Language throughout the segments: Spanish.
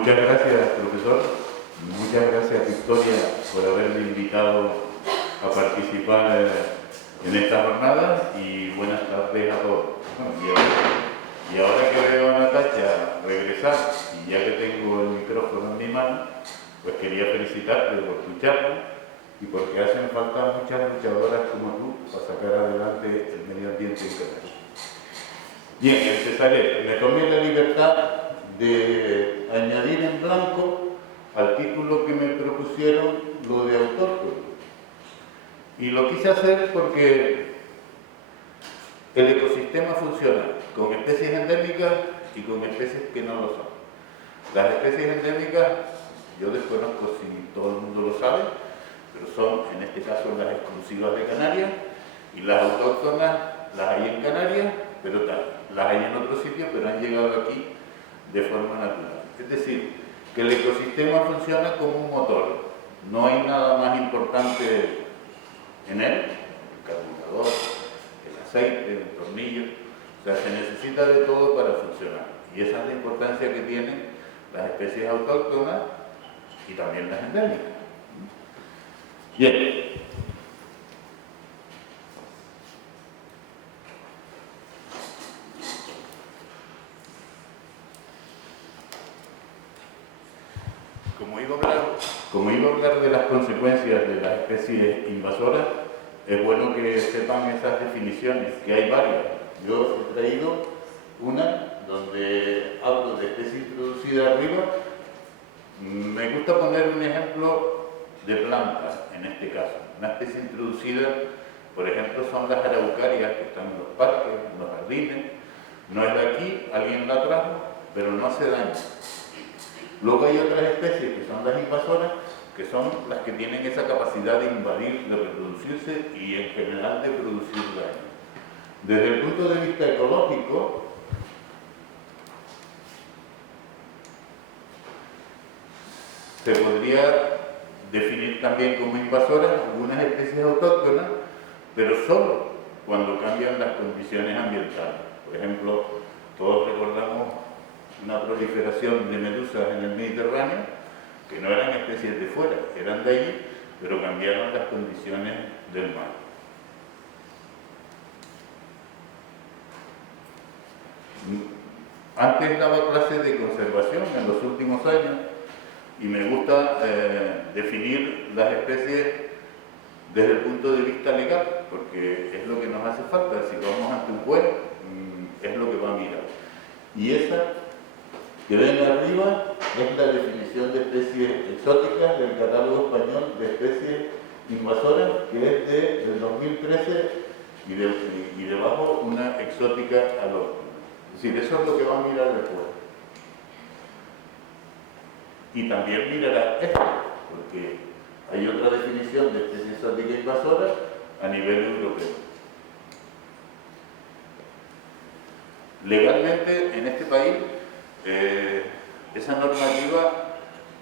Muchas gracias, profesor. Muchas gracias, Victoria, por haberme invitado a participar en esta jornada y buenas tardes a todos. Y ahora que veo a Natacha regresar y ya que tengo el micrófono en mi mano, pues quería felicitarte por tu charla y porque hacen falta muchas luchadoras como tú para sacar adelante el medio ambiente en Canarias. Bien, César, me tomé la libertad de añadir en blanco al título que me propusieron lo de autóctono. Y lo quise hacer porque el ecosistema funciona con especies endémicas y con especies que no lo son. Las especies endémicas, yo desconozco si todo el mundo lo sabe, pero son en este caso las exclusivas de Canarias, y las autóctonas las hay en Canarias, pero las hay en otros sitios, pero han llegado aquí de forma natural. Es decir, que el ecosistema funciona como un motor. No hay nada más importante en él, el carburador, el aceite, el tornillo. O sea, se necesita de todo para funcionar. Y esa es la importancia que tienen las especies autóctonas y también las endémicas. Bien. Como iba a hablar de las consecuencias de las especies invasoras, es bueno que sepan esas definiciones, que hay varias. Yo he traído una donde hablo de especie introducida arriba. Me gusta poner un ejemplo de planta, en este caso. Una especie introducida, por ejemplo, son las araucarias que están en los parques, en los jardines. No es de aquí, alguien la trajo, pero no hace daño. Luego hay otras especies que son las invasoras, que son las que tienen esa capacidad de invadir, de reproducirse y en general de producir daño. Desde el punto de vista ecológico, se podría definir también como invasoras algunas especies autóctonas, pero solo cuando cambian las condiciones ambientales. Por ejemplo, todos recordamos una proliferación de medusas en el Mediterráneo, que no eran especies de fuera, eran de allí, pero cambiaron las condiciones del mar. Antes daba clases de conservación en los últimos años y me gusta definir las especies desde el punto de vista legal, porque es lo que nos hace falta. Si vamos ante un juez, es lo que va a mirar. Y esa que ven arriba es la definición de especies exóticas del catálogo español de especies invasoras, que es del 2013 y debajo una exótica alóctona. Es decir, eso es lo que va a mirar el juez. Y también mirará esto, porque hay otra definición de especie exótica invasora a nivel europeo. Legalmente, en este país, esa normativa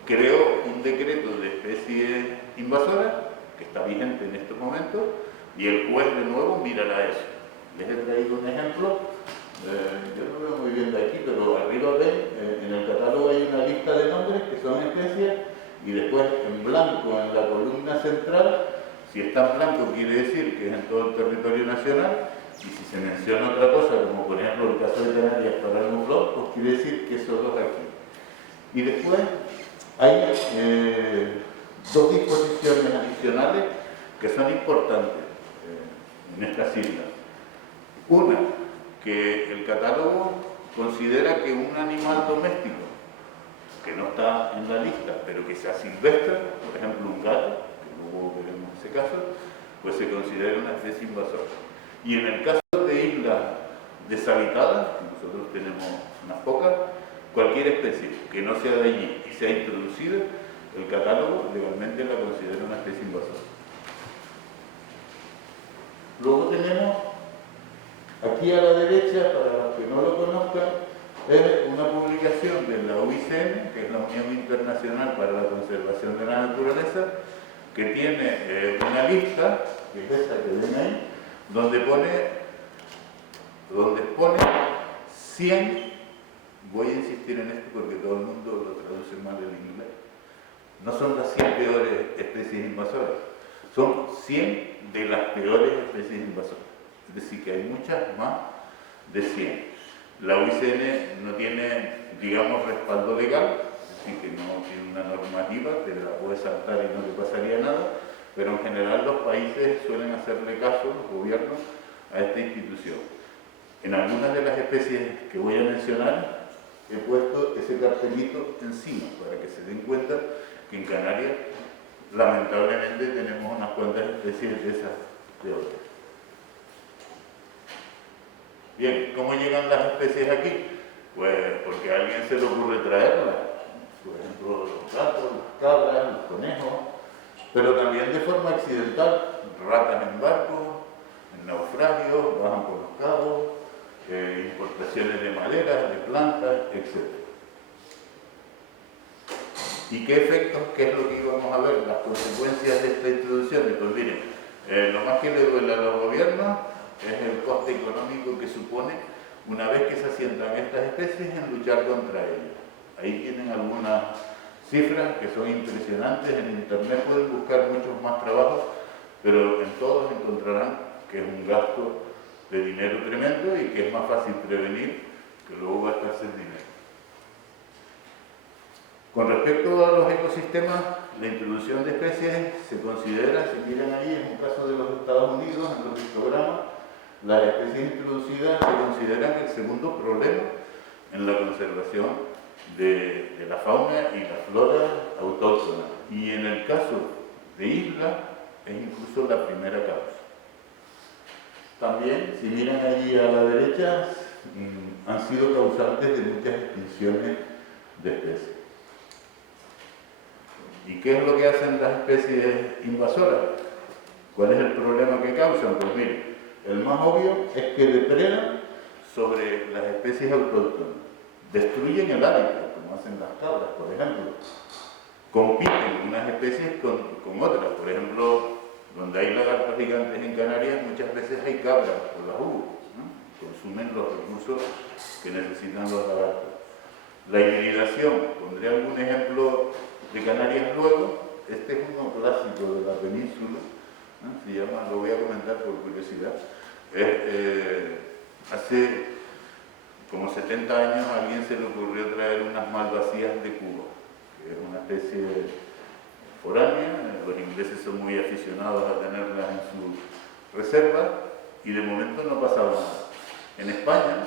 creó un decreto de especies invasoras que está vigente en estos momentos y el juez de nuevo mirará eso. Les he traído un ejemplo, yo no lo veo muy bien de aquí, pero arriba ven, en el catálogo hay una lista de nombres que son especies y después en blanco en la columna central, si está en blanco quiere decir que es en todo el territorio nacional. Y si se menciona otra cosa, como por ejemplo el caso de Canarias para el muflón, pues quiere decir que solo es aquí. Y después hay dos disposiciones adicionales que son importantes en estas islas. Una, que el catálogo considera que un animal doméstico, que no está en la lista, pero que sea silvestre, por ejemplo un gato, que luego veremos ese caso, pues se considera una especie invasora. Y en el caso de islas deshabitadas, nosotros tenemos unas pocas, cualquier especie que no sea de allí y sea introducida, el catálogo legalmente la considera una especie invasora. Luego tenemos, aquí a la derecha, para los que no lo conozcan, es una publicación de la UICN, que es la Unión Internacional para la Conservación de la Naturaleza, que tiene una lista, que es esa que ven ahí, donde pone 100 voy a insistir en esto porque todo el mundo lo traduce mal del inglés, no son las 100 peores especies invasoras, son 100 de las peores especies invasoras. Es decir, que hay muchas más de 100. La UICN no tiene, digamos, respaldo legal, es decir, que no tiene una normativa, te la puedes saltar y no te pasaría nada, pero en general los países suelen hacerle caso, los gobiernos, a esta institución. En algunas de las especies que voy a mencionar, he puesto ese cartelito encima para que se den cuenta que en Canarias, lamentablemente, tenemos unas cuantas especies de esas de otras. Bien, ¿cómo llegan las especies aquí? Pues porque a alguien se le ocurre traerlas. Por ejemplo, los gatos, las cabras, los conejos, pero también de forma accidental, ratas en barcos, en naufragios, bajan por los cabos, importaciones de madera, de plantas, etc. ¿Y qué efectos, qué es lo que íbamos a ver, las consecuencias de esta introducción? Pues miren, lo más que le duele a los gobiernos es el coste económico que supone, una vez que se asientan estas especies, en luchar contra ellas. Ahí tienen algunas cifras que son impresionantes, en internet pueden buscar muchos más trabajos, pero en todos encontrarán que es un gasto de dinero tremendo y que es más fácil prevenir que luego gastarse el dinero. Con respecto a los ecosistemas, la introducción de especies se considera, si miran ahí, en un caso de los Estados Unidos, en los histogramas, las especies introducidas se consideran el segundo problema en la conservación de la fauna y la flora autóctona. Y en el caso de islas, es incluso la primera causa. También, si miran allí a la derecha, han sido causantes de muchas extinciones de especies. ¿Y qué es lo que hacen las especies invasoras? ¿Cuál es el problema que causan? Pues miren, el más obvio es que depredan sobre las especies autóctonas, destruyen el hábitat, como hacen las cabras, por ejemplo, compiten unas especies con otras, por ejemplo, donde hay lagartos gigantes en Canarias, muchas veces hay cabras por las uvas, ¿no? Consumen los recursos que necesitan los lagartos. La hibridación, pondré algún ejemplo de Canarias luego, este es uno clásico de la península, ¿no? Se llama, lo voy a comentar por curiosidad, hace como 70 años a alguien se le ocurrió traer unas malvasías de Cuba, que es una especie foránea, los ingleses son muy aficionados a tenerlas en su reserva y de momento no pasaba nada. En España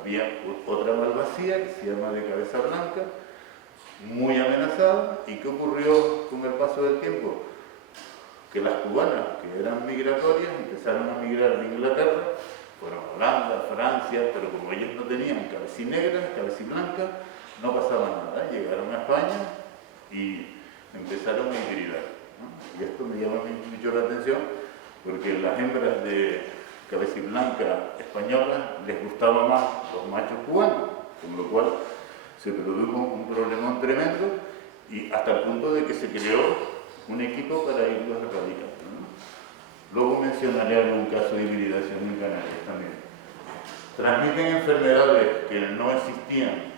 había otra malvasía que se llama de cabeza blanca, muy amenazada. ¿Y qué ocurrió con el paso del tiempo? Que las cubanas, que eran migratorias, empezaron a migrar de Inglaterra, fueron a Holanda, Francia, pero como ellos no tenían cabecinegra, cabeciblanca, no pasaba nada. Llegaron a España y empezaron a hibridar, ¿no? Y esto me llama mucho la atención porque las hembras de cabeciblanca española les gustaban más los machos cubanos, con lo cual se produjo un problemón tremendo y hasta el punto de que se creó un equipo para irlos erradicando, ¿no? Luego mencionaré algún caso de hibridación en Canarias también. Transmiten enfermedades que no existían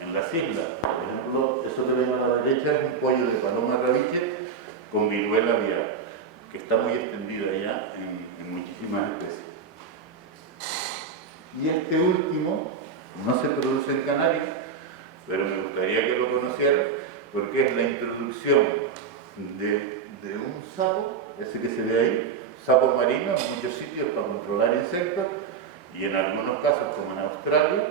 en las islas. Por ejemplo, eso que ven a la derecha es un pollo de paloma rabiche con viruela aviar, que está muy extendida ya en muchísimas especies. Y este último no se produce en Canarias, pero me gustaría que lo conocieran porque es la introducción de un sapo, ese que se ve ahí, sapo marino en muchos sitios para controlar insectos, y en algunos casos, como en Australia,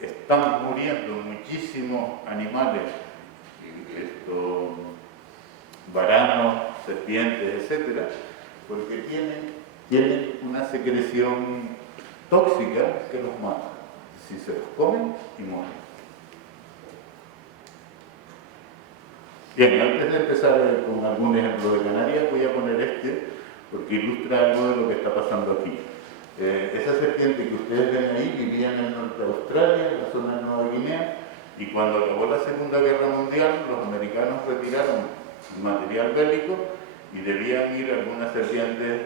están muriendo muchísimos animales, varanos, serpientes, etcétera, porque tienen una secreción tóxica que los mata. Si se los comen y mueren. Bien, antes de empezar con algún ejemplo de Canarias, voy a poner este, porque ilustra algo de lo que está pasando aquí. Esa serpiente que ustedes ven ahí vivía en el norte de Australia, en la zona de Nueva Guinea, y cuando acabó la Segunda Guerra Mundial, los americanos retiraron el material bélico y debían ir algunas serpientes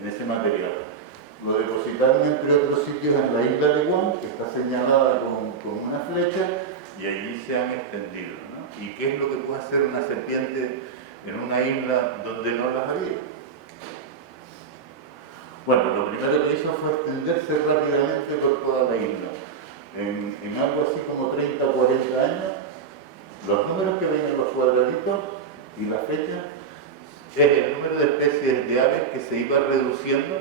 en ese material. lo depositaron entre otros sitios en la isla de Guam, que está señalada con una flecha, y allí se han extendido, ¿no? ¿Y qué es lo que puede hacer una serpiente en una isla donde no las había? Bueno, lo primero que hizo fue extenderse rápidamente por toda la isla. En algo así como 30 o 40 años, los números que ven en los cuadraditos y la fecha es el número de especies de aves que se iba reduciendo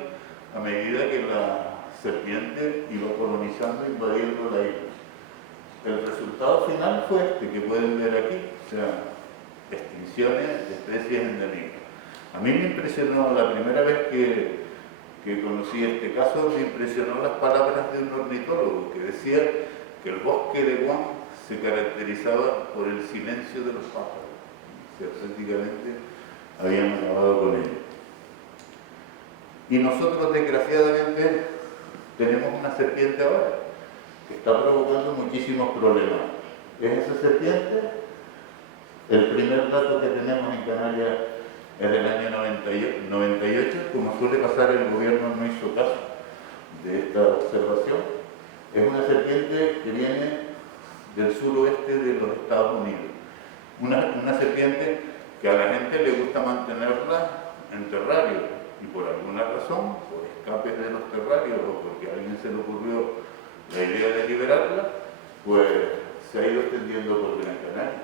a medida que la serpiente iba colonizando e invadiendo la isla. El resultado final fue este que pueden ver aquí, o sea, extinciones de especies endémicas. A mí me impresionó la primera vez que conocí este caso, me impresionó las palabras de un ornitólogo que decía que el bosque de Guam se caracterizaba por el silencio de los pájaros. O sea, prácticamente habían acabado con ello. Y nosotros, desgraciadamente, tenemos una serpiente ahora que está provocando muchísimos problemas. ¿Es esa serpiente? El primer dato que tenemos en Canarias es del año 98, como suele pasar, el gobierno no hizo caso de esta observación. Es una serpiente que viene del suroeste de los Estados Unidos. Una serpiente que a la gente le gusta mantenerla en terrario, y por alguna razón, por escapes de los terrarios o porque a alguien se le ocurrió la idea de liberarla, pues se ha ido extendiendo por Gran Canaria.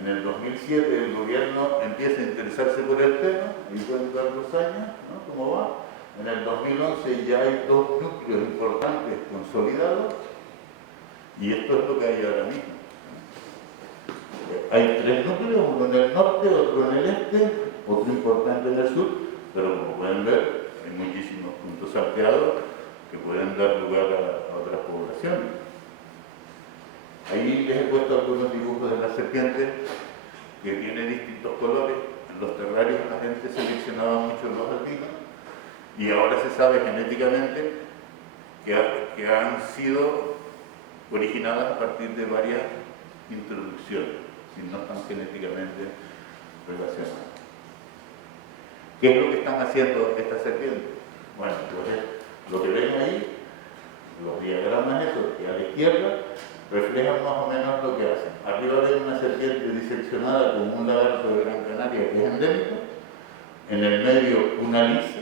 En el 2007 el gobierno empieza a interesarse por el tema, y pueden ver los años, ¿no? ¿Cómo va? En el 2011 ya hay 2 núcleos importantes consolidados, y esto es lo que hay ahora mismo. Hay 3 núcleos, uno en el norte, otro en el este, otro importante en el sur, pero como pueden ver, hay muchísimos puntos salteados que pueden dar lugar a otras poblaciones. Ahí les he puesto algunos dibujos de la serpiente que tiene distintos colores. En los terrarios la gente seleccionaba mucho los albinos, y ahora se sabe genéticamente que han sido originadas a partir de varias introducciones, si no están genéticamente relacionadas. ¿Qué es lo que están haciendo estas serpientes? Bueno, pues lo que ven ahí, los diagramas esos que a la izquierda, reflejan más o menos lo que hacen. Arriba ven una serpiente diseccionada con un lagarto de Gran Canaria que es endémico, en el medio una lisa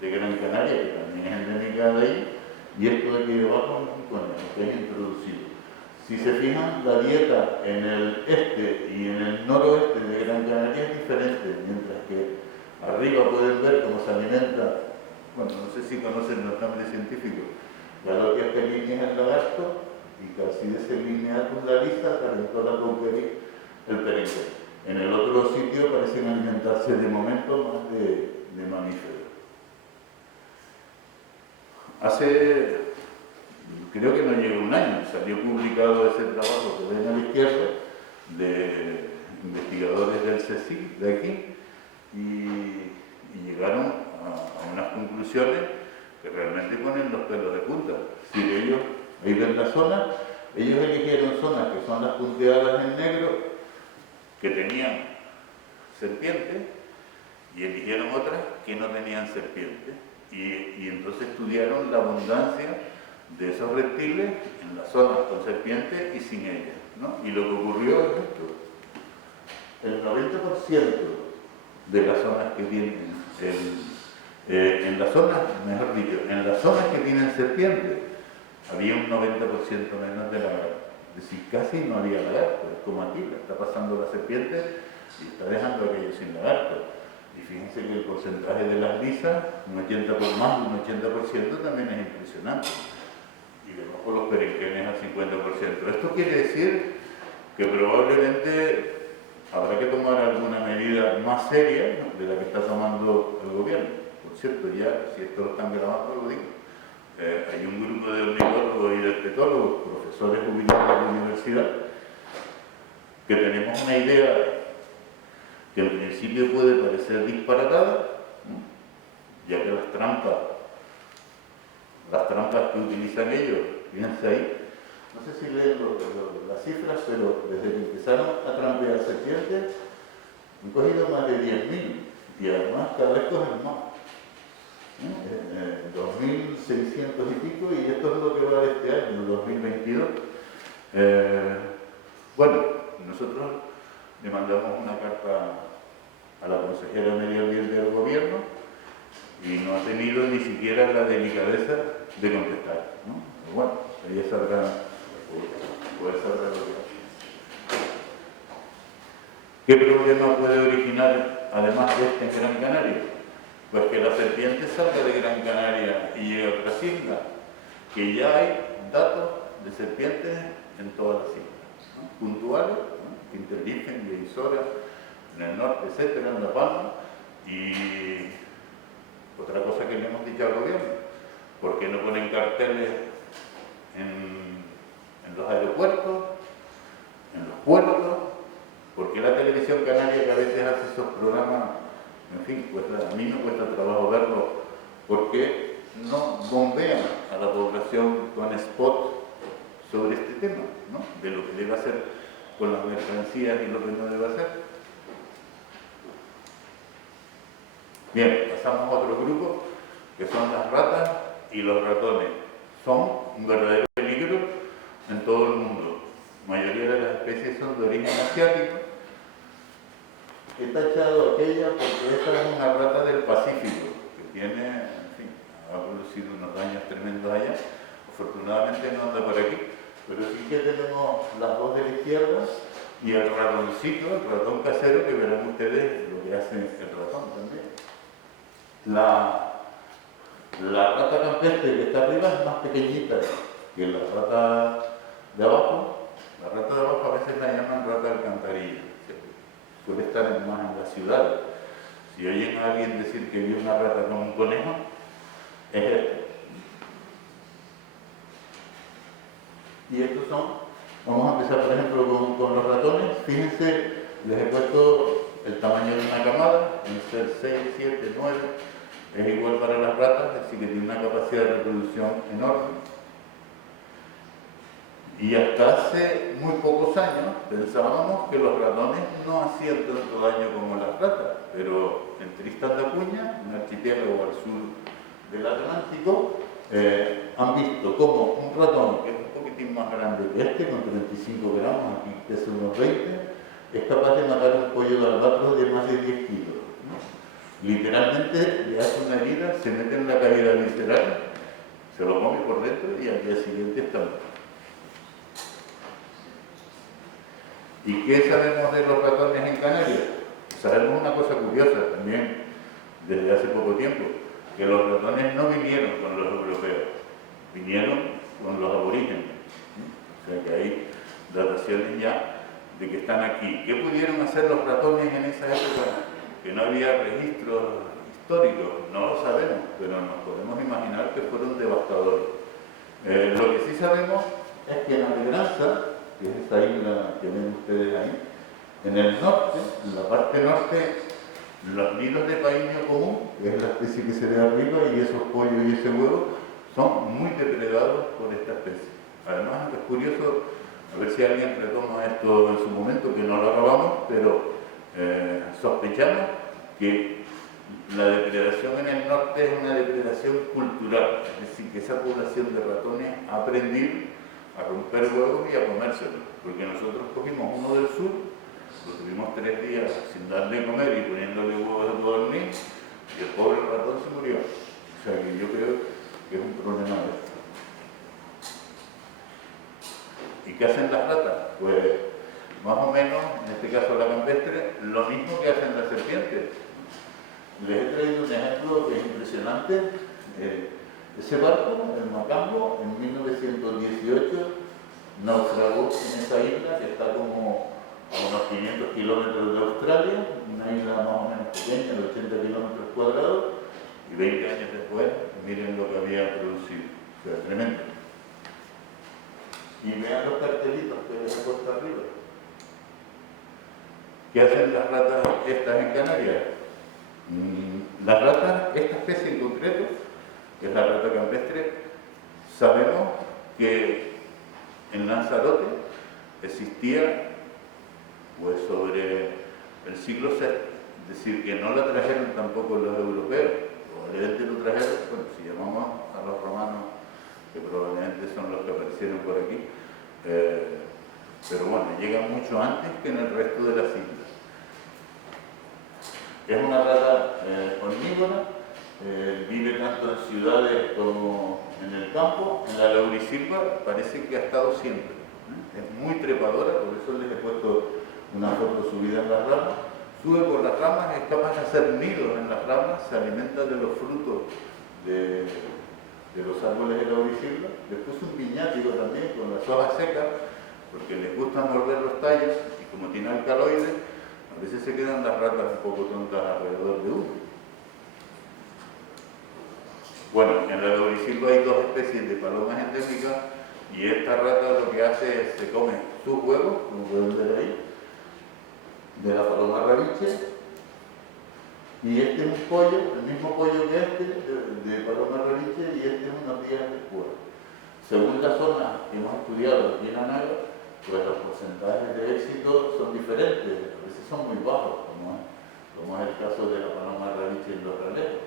de Gran Canaria que también es endémica de ahí, y esto de aquí debajo es un conejo que es introducido. Si se fijan, la dieta en el este y en el noroeste de Gran Canaria es diferente, mientras que arriba pueden ver cómo se alimenta, bueno, no sé si conocen los nombres científicos, la lotia pelini es el lagarto, y Calcides lineatus la lisa, Carentola couperi el perenque. En el otro sitio parecen alimentarse de momento más de mamíferos. Hace, creo que no llega un año, salió publicado ese trabajo que ven a la izquierda de investigadores del CSIC de aquí, y llegaron a unas conclusiones que realmente ponen los pelos de punta. Si ellos, ahí ven la zona, ellos eligieron zonas que son las punteadas en negro, que tenían serpientes, y eligieron otras que no tenían serpientes. Y entonces estudiaron la abundancia de esos reptiles en las zonas con serpientes y sin ellas, ¿no? Y lo que ocurrió es esto: el 90% de las zonas que tienen, en las zonas, mejor dicho, en las zonas que tienen serpientes, había un 90% menos de lagarto. Es decir, casi no había lagarto. Es como aquí, está pasando la serpiente y está dejando aquello sin lagarto. Y fíjense que el porcentaje de las lisas, un 80% más de un 80% también es impresionante. Y vemos por los perenquenes al 50%. Esto quiere decir que probablemente habrá que tomar alguna medida más seria, ¿no?, de la que está tomando el gobierno. Por cierto, ya, si esto lo están grabando, lo digo. Hay un grupo de ornitólogos y de herpetólogos, profesores jubilados de la universidad, que tenemos una idea que en principio puede parecer disparatada, ¿no?, ya que las trampas que utilizan ellos, fíjense ahí, no sé si leen las cifras, pero desde que empezaron a trampear serpientes, han cogido más de 10.000, y además cada vez cogen más. 2.600 y pico, y esto es lo que va de este año, el 2022. Bueno, nosotros le mandamos una carta a la consejera de Medio Ambiente del Gobierno y no ha tenido ni siquiera la delicadeza de contestar, ¿no? Pero bueno, ella sabrá, puede saber lo que hace. ¿Qué problema puede originar, además de este, en Gran Canaria? Pues que la serpiente salga de Gran Canaria y llegue a otras islas, que ya hay datos de serpientes en todas las islas, ¿no? Puntuales, ¿no? Que intervienen de Isora, en el norte, etcétera, en La Palma. Y otra cosa que le hemos dicho al gobierno, ¿por qué no ponen carteles en los aeropuertos, en los puertos? ¿Por qué la televisión canaria, que a veces hace esos programas, en fin, a mí me cuesta trabajo verlo, por qué no bombean a la población con spots sobre este tema, ¿no? De lo que debe hacer con las mercancías y lo que no debe hacer? Bien, pasamos a otro grupo, que son las ratas y los ratones. Son un verdadero peligro en todo el mundo. La mayoría de las especies son de origen asiático. He tachado aquella porque esta es una rata del Pacífico, que tiene, en fin, ha producido unos daños tremendos allá. Afortunadamente no anda por aquí, pero sí que tenemos las dos de la izquierda y el ratoncito, el ratón casero, que verán ustedes lo que hace el ratón también. La rata campestre que está arriba es más pequeñita que la rata de abajo. La rata de abajo a veces la llaman rata alcantarilla. Suele estar más en las ciudades. Si oyen a alguien decir que vio una rata con un conejo, es este. Y estos son, vamos a empezar por ejemplo con los ratones. Fíjense, les he puesto el tamaño de una camada, en ser 6, 7, 9, es igual para las ratas, es decir, que tiene una capacidad de reproducción enorme. Y hasta hace muy pocos años pensábamos que los ratones no hacían tanto daño como las ratas, pero en Tristán da Cunha, un archipiélago al sur del Atlántico, han visto como un ratón, que es un poquitín más grande que este, con 35 gramos, aquí pesa unos 20, es capaz de matar un pollo de albatros de más de 10 kilos. ¿No? Literalmente le hace una herida, se mete en la cavidad visceral, se lo come por dentro y al día siguiente está muerto. ¿Y qué sabemos de los ratones en Canarias? Sabemos una cosa curiosa también, desde hace poco tiempo, que los ratones no vinieron con los europeos, vinieron con los aborígenes. O sea que hay dataciones ya de que están aquí. ¿Qué pudieron hacer los ratones en esa época? Que no había registros históricos, no lo sabemos, pero nos podemos imaginar que fueron devastadores. Lo que sí sabemos es que en Alegranza, que es esa isla que ven ustedes ahí, en el norte, en la parte norte, los nidos de paíño común, que es la especie que se ve arriba, y esos pollos y ese huevo, son muy depredados por esta especie. Además, es curioso, a ver si alguien retoma esto en su momento, que no lo acabamos, pero sospechamos que la depredación en el norte es una depredación cultural, es decir, que esa población de ratones ha aprendido a romper huevos y a comérselos, porque nosotros cogimos uno del sur, lo tuvimos 3 días sin darle de comer y poniéndole huevos de codorniz, y el pobre ratón se murió. O sea que yo creo que es un problema de esto. ¿Y qué hacen las ratas? Pues más o menos, en este caso la campestre, lo mismo que hacen las serpientes. Les he traído un ejemplo que es impresionante. Ese barco, el Macambo, en 1918 naufragó en esa isla que está como a unos 500 kilómetros de Australia, una isla más o menos pequeña, de 80 kilómetros cuadrados, y 20 años después, miren lo que había producido. O sea, tremendo. Y vean los cartelitos que les he puesto arriba. ¿Qué hacen las ratas estas en Canarias? Las ratas, esta especie en concreto, que es la rata campestre, sabemos que en Lanzarote existía pues sobre el siglo VI, es decir, que no la trajeron tampoco los europeos, probablemente lo trajeron, bueno, si llamamos llega mucho antes que en el resto de las islas. Es una rata omnívora, vive tanto en ciudades como en el campo. En la laurisilva parece que ha estado siempre. Es muy trepadora, por eso les he puesto una foto subida en las ramas. Sube por las ramas, es capaz de hacer nidos en las ramas, se alimenta de los frutos de los árboles de laurisilva. Les puse un piñático también con las hojas secas, porque les gusta morder los tallos y como tiene alcaloides, a veces se quedan las ratas un poco tontas alrededor de uno. Bueno, en la laurisilva hay dos especies de palomas endémicas y esta rata lo que hace es se come sus huevos, como pueden ver ahí, de la paloma rabiche, y este es un pollo, el mismo pollo que este, de paloma rabiche, y este es unos días después. Según la zona que hemos estudiado aquí en Anaga, pues los porcentajes de éxito son diferentes, a veces son muy bajos, como es el caso de la paloma rabiche en los relevos.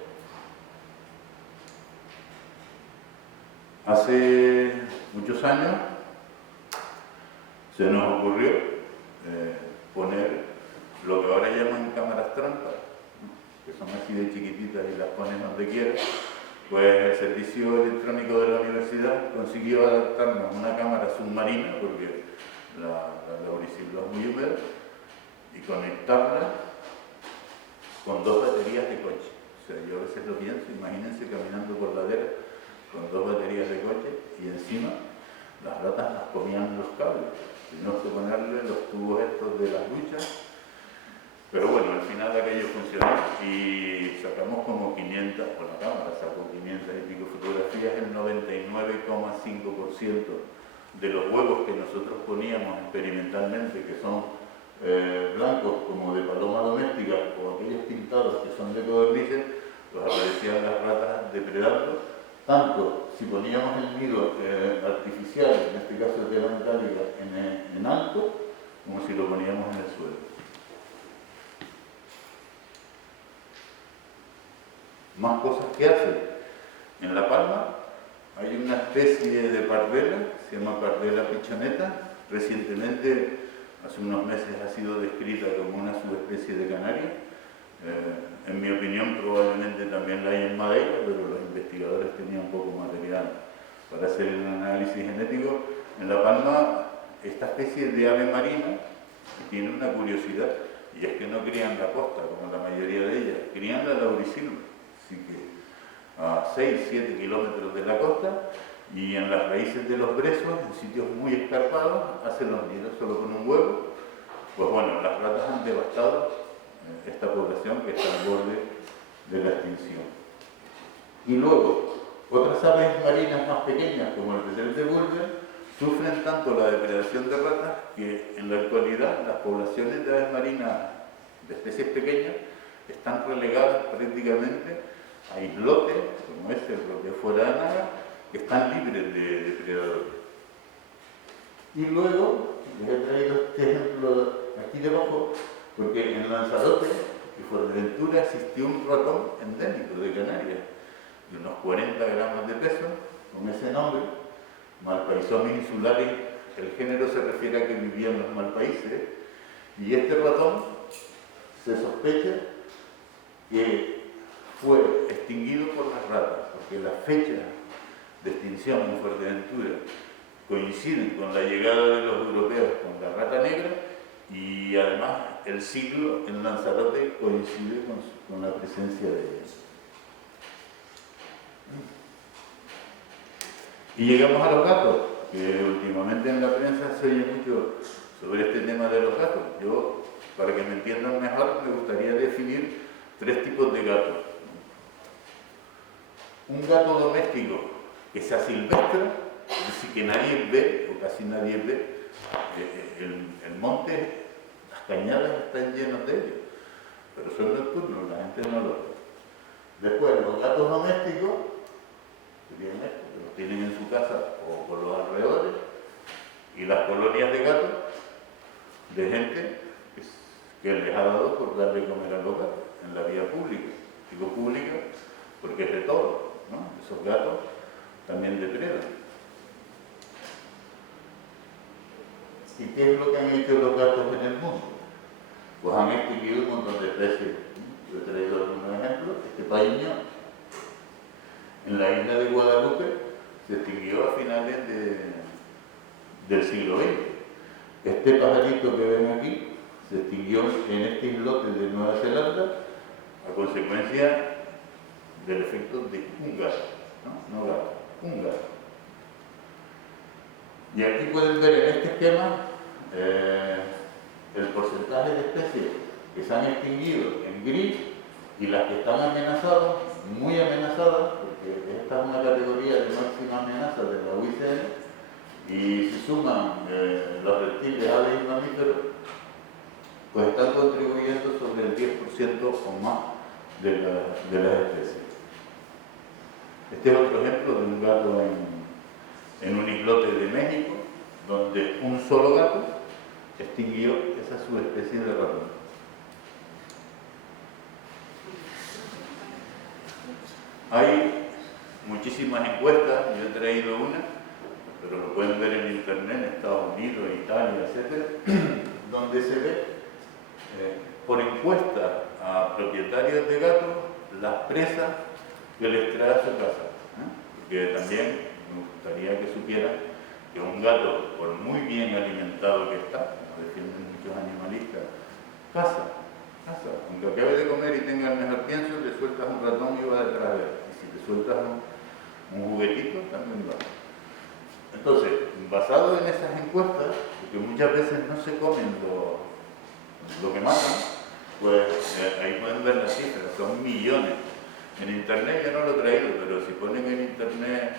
Hace muchos años se nos ocurrió poner lo que ahora llaman cámaras trampas, que son así de chiquititas y las pones donde quieras. Pues el servicio electrónico de la universidad consiguió adaptarnos una cámara submarina, porque la laurisilva es muy húmeda, y conectarla con dos baterías de coche. O sea, yo a veces lo pienso, imagínense caminando por ladera con dos baterías de coche y encima las ratas las comían los cables. Teníamos que ponerle los tubos estos de las duchas. Pero bueno, al final aquello funcionó y sacamos como 500, con la cámara sacó 500 y pico fotografías. El 99,5% de los huevos que nosotros poníamos experimentalmente, que son blancos como de paloma doméstica, o aquellos pintados que son de codornices, pues aparecían las ratas depredando. Tanto si poníamos el nido artificial, en este caso de tela metálica, en alto, como si lo poníamos en el suelo. Más cosas que hace. En La Palma hay una especie de pardela, se llama pardela pichoneta. Recientemente, hace unos meses, ha sido descrita como una subespecie de canaria. En mi opinión, probablemente también la hay en Madeira, pero los investigadores tenían poco material para hacer el análisis genético. En La Palma, esta especie de ave marina tiene una curiosidad, y es que no crían la costa, como la mayoría de ellas, crían la laurisilva. Así que a 6-7 kilómetros de la costa, y en las raíces de los brezos, en sitios muy escarpados, hacen los nidos solo con un huevo. Pues bueno, las ratas han devastado esta población que está al borde de la extinción. Y luego, otras aves marinas más pequeñas, como el petrel de Bulwer, sufren tanto la depredación de ratas que en la actualidad las poblaciones de aves marinas de especies pequeñas están relegadas prácticamente a islotes, como este, lo que fuera de Anaga, que están libres de depredadores. Y luego, les he traído este ejemplo aquí debajo, porque en Lanzarote y Fuerteventura existió un ratón endémico de Canarias, de unos 40 gramos de peso, con ese nombre, Malpaisomis insularis. El género se refiere a que vivía en los malpaíses, y este ratón se sospecha que fue extinguido por las ratas, porque las fechas de extinción en Fuerteventura coinciden con la llegada de los europeos con la rata negra, y además el siglo en Lanzarote coincide con la presencia de ellas. Y llegamos a los gatos, que últimamente en la prensa se oye mucho sobre este tema de los gatos. Yo, para que me entiendan mejor, me gustaría definir 3 tipos de gatos. Un gato doméstico que se asilvestra, es decir, que nadie ve, o casi nadie ve, el monte, las cañadas están llenos de ellos, pero son nocturnos, la gente no lo ve. Después, los gatos domésticos, serían estos, que los tienen en su casa o por los alrededores, y las colonias de gatos de gente que les ha dado por darle de comer a los gatos en la vía pública. Digo pública porque es de todo, ¿no? Esos gatos también depredan. ¿Y qué es lo que han hecho los gatos en el mundo? Pues han extinguido un montón de especies. Yo he traído algunos ejemplos. Este paíño, en la isla de Guadalupe, se extinguió a finales del siglo XX. Este pajarito que ven aquí se extinguió en este islote de Nueva Zelanda a consecuencia del efecto de un gato, no gato, un gato. Y aquí pueden ver en este esquema el porcentaje de especies que se han extinguido en gris y las que están amenazadas, muy amenazadas, porque esta es una categoría de máxima amenaza de la UICN, y si suman los reptiles, aves y mamíferos, pues están contribuyendo sobre el 10% o más de las especies. Este es otro ejemplo de un gato en un islote de México, donde un solo gato extinguió esa subespecie de ratón. Hay muchísimas encuestas, yo he traído una, pero lo pueden ver en internet, en Estados Unidos, Italia, etc., donde se ve por encuesta a propietarios de gatos las presas que les trae a su casa. Porque también me gustaría que supieran que un gato, por muy bien alimentado que está, como defienden muchos animalistas, caza. Aunque acabe de comer y tenga el mejor pienso, le sueltas un ratón y va detrás de él. Y si te sueltas un juguetito, también va. Entonces, basado en esas encuestas, que muchas veces no se comen lo que matan, pues ahí pueden ver las cifras, son millones. En internet yo no lo he traído, pero si ponen en internet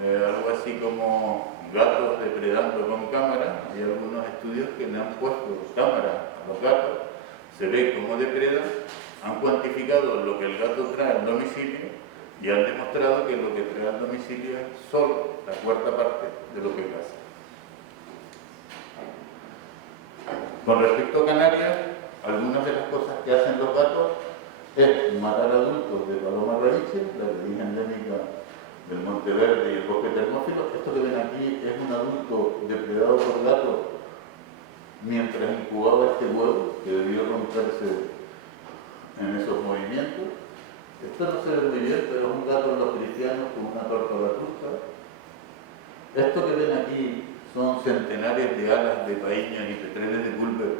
algo así como gatos depredando con cámara, hay algunos estudios que le han puesto cámaras a los gatos, se ve cómo depredan, han cuantificado lo que el gato trae al domicilio y han demostrado que lo que trae al domicilio es solo la cuarta parte de lo que caza. Con respecto a Canarias, algunas de las cosas que hacen los gatos es matar adultos de paloma rabiche, la que dije endémica del Monteverde y el bosque termófilo. Esto que ven aquí es un adulto depredado por gatos mientras incubaba este huevo, que debió romperse en esos movimientos. Esto no se ve muy bien, pero es un gato en los cristianos con una tórtola turca. Esto que ven aquí son centenares de alas de paíños y petreles de Culver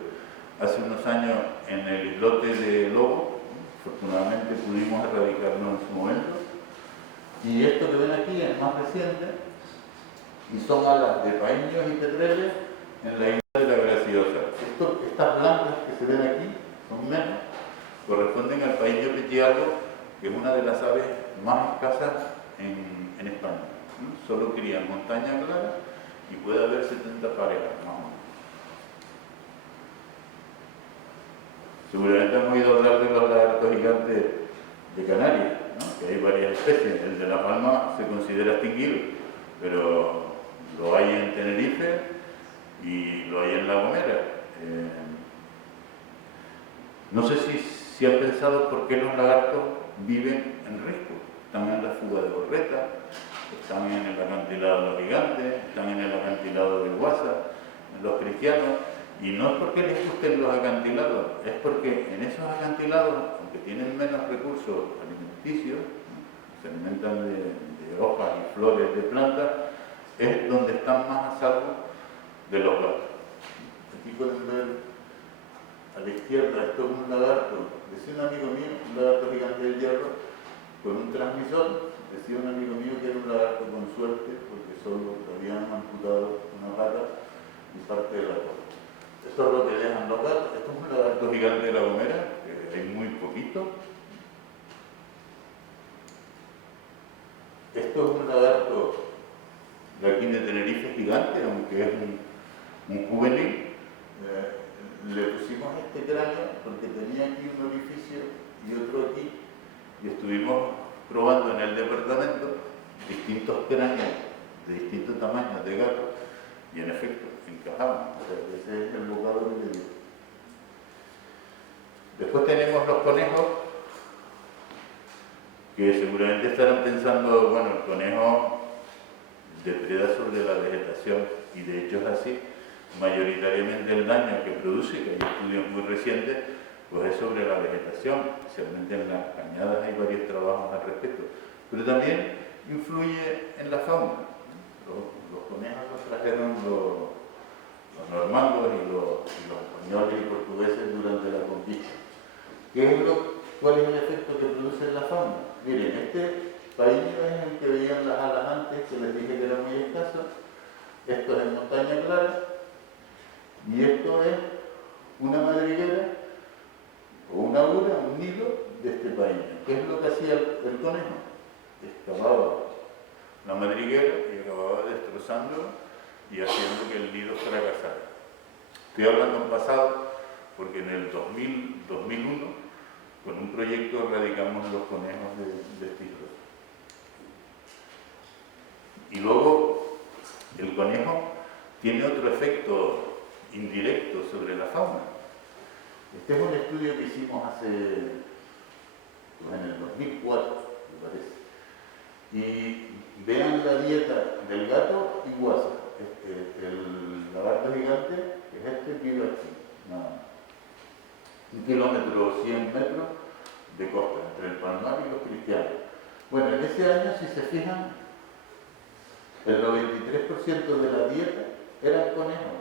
hace unos años en el islote de Lobo. Afortunadamente pudimos erradicarlo en su momento. Y esto que ven aquí es más reciente y son alas de paíños y petreles en la isla de la Graciosa. Estas blancas que se ven aquí son menos, corresponden al paíño petiago, que es una de las aves más escasas en España. Solo cría en montaña clara y puede haber 70 parejas, más o menos. Seguramente han oído hablar de los lagartos gigantes de Canarias, ¿no? Que hay varias especies. El de La Palma se considera extinguido, pero lo hay en Tenerife y lo hay en La Gomera. No sé si han pensado por qué los lagartos viven en risco. Están en la fuga de Borreta, están en el acantilado de los Gigantes, están en el acantilado de Guasa, en los cristianos, y no es porque les gusten los acantilados, es porque en esos acantilados, aunque tienen menos recursos alimenticios, se alimentan de hojas y flores de plantas, es donde están más a salvo de los gatos. Aquí pueden ver a la izquierda, esto es un lagarto, decía un amigo mío, un lagarto gigante del hierro, con un transmisor. Decía un amigo mío que era un lagarto con suerte, porque solo habían amputado una pata y parte de la cola. Esto es lo que dejan los gatos. Esto es un lagarto gigante de La Gomera, que hay muy poquito. Esto es un lagarto de aquí de Tenerife gigante, aunque es un juvenil. Le pusimos este cráneo porque tenía aquí un orificio y otro aquí, y estuvimos probando en el departamento distintos cráneos de distintos tamaños de gato, y en efecto encajaban. O sea, ese es el bocado que le dio. Después tenemos los conejos, que seguramente estarán pensando, bueno, el conejo depreda sobre la vegetación, y de hecho es así, mayoritariamente el daño que produce, que hay estudios muy recientes, pues es sobre la vegetación, especialmente en las cañadas hay varios trabajos al respecto, pero también influye en la fauna. Los conejos los trajeron los normandos y los españoles y portugueses durante la conquista. ¿Cuál es el efecto que produce en la fauna? Miren, este paíño es el que veían las alas antes, que les dije que era muy escaso. Esto es en montaña clara y esto es una madriguera o una ura, un nido de este paíño. ¿Qué es lo que hacía el conejo? Excavaba la madriguera y acababa destrozándolo y haciendo que el nido fracasara. Estoy hablando en pasado porque en el 2001 con un proyecto erradicamos los conejos de Cislos. Y luego el conejo tiene otro efecto indirecto sobre la fauna. Este es un estudio que hicimos en el 2004, me parece. Y vean la dieta del gato y guasa. El lagarto gigante, que es este, vive aquí. 1 kilómetro 100 metros de costa, entre el Palmar y los Cristianos. Bueno, en ese año, si se fijan, el 93% de la dieta eran conejos.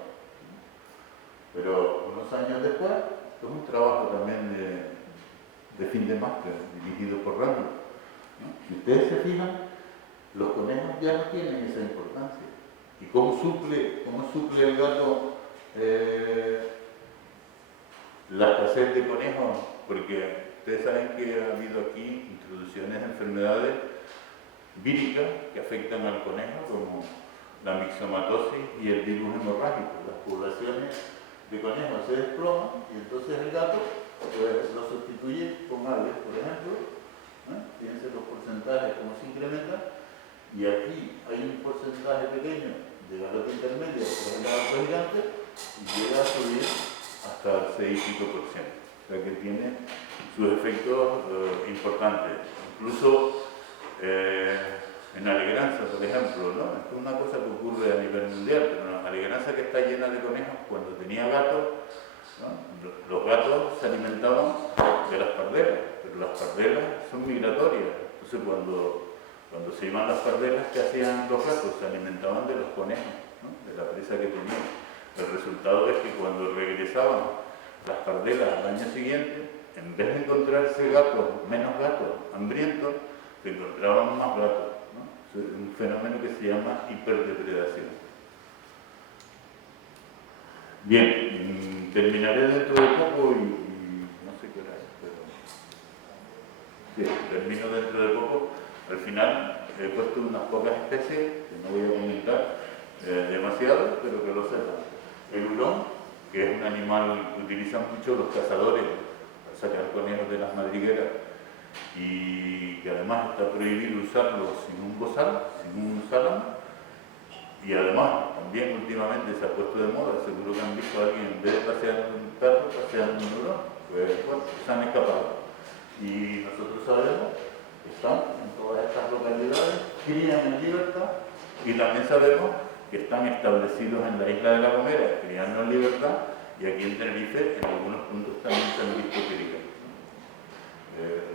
Pero unos años después, esto es un trabajo también de fin de máster, dirigido por Randall, ¿no? Si ustedes se fijan, los conejos ya no tienen esa importancia. ¿Y cómo suple el gato la escasez de conejos? Porque ustedes saben que ha habido aquí introducciones de enfermedades víricas que afectan al conejo, como la mixomatosis y el virus hemorrágico. Las poblaciones de conejos se desploman y entonces el gato pues, lo sustituye con aves, por ejemplo. Fíjense los porcentajes cómo se incrementan, y aquí hay un porcentaje pequeño de galope intermedia, que es el lagarto gigante, y llega a subir hasta el 6%. O sea que tiene sus efectos importantes. Incluso en Alegranza, por ejemplo, ¿no? Esto es una cosa que ocurre a nivel mundial, pero en Alegranza, que está llena de conejos, cuando tenía gatos, ¿no? Los gatos se alimentaban de las pardelas, pero las pardelas son migratorias. Entonces cuando se iban las pardelas, ¿qué hacían los gatos? Se alimentaban de los conejos, ¿no? De la presa que tenían. El resultado es que cuando regresaban las pardelas al año siguiente, en vez de encontrarse menos gatos hambrientos, se encontraban más gatos, ¿no? Es un fenómeno que se llama hiperdepredación. Bien, terminaré dentro de poco y no sé qué hora es, pero sí, termino dentro de poco. Al final he puesto unas pocas especies, que no voy a comentar demasiado, pero que lo sepan. El hurón, que es un animal que utilizan mucho los cazadores para sacar conejos de las madrigueras, y que además está prohibido usarlo sin un bozal, sin un salón, y además también últimamente se ha puesto de moda, seguro que han visto a alguien en vez de pasear un perro, paseando un hurón, pues bueno, se han escapado. Y nosotros sabemos que están en todas estas localidades, crían en libertad, y también sabemos que están establecidos en la isla de La Gomera, criando en libertad, y aquí en Tenerife en algunos puntos también se han visto criar.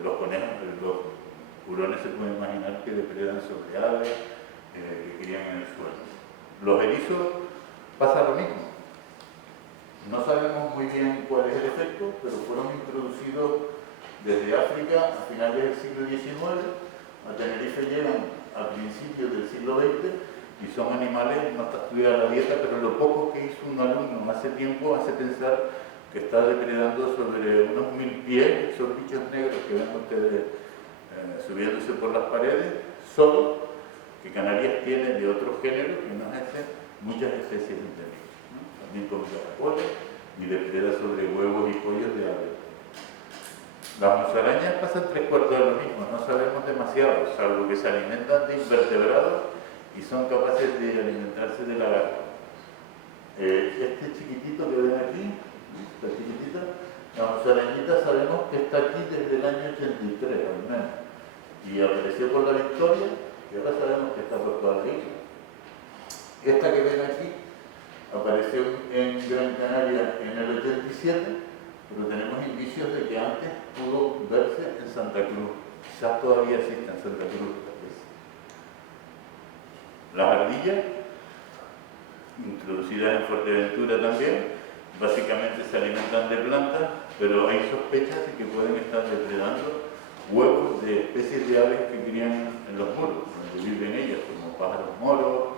Los conejos, los hurones se pueden imaginar que depredan sobre aves que crían en el suelo. Los erizos pasa lo mismo. No sabemos muy bien cuál es el efecto, pero fueron introducidos desde África a finales del siglo XIX, a Tenerife llegan a principios del siglo XX, y son animales, no está estudiada la dieta, pero lo poco que hizo un alumno hace tiempo hace pensar que está depredando sobre unos 1000 pies, esos bichos negros que ven ustedes subiéndose por las paredes, solo que Canarias tiene de otro género, que no es ese, muchas especies enteras, ¿no? También come caracoles y depreda sobre huevos y pollos de aves. Las musarañas pasan 3/4 de lo mismo, no sabemos demasiado, salvo que se alimentan de invertebrados y son capaces de alimentarse de lagartos. Este chiquitito que ven aquí, esta chiquitita, la musarañita sabemos que está aquí desde el año 83 al menos, y apareció por la Victoria, y ahora sabemos que está por toda la isla. Esta que ven aquí apareció en Gran Canaria en el 87, pero tenemos indicios de que antes pudo verse en Santa Cruz. Quizás todavía existe en Santa Cruz esta especie. Las ardillas, introducidas en Fuerteventura también, básicamente se alimentan de plantas, pero hay sospechas de que pueden estar depredando huevos de especies de aves que crían en los muros, donde viven ellas, como pájaros moros,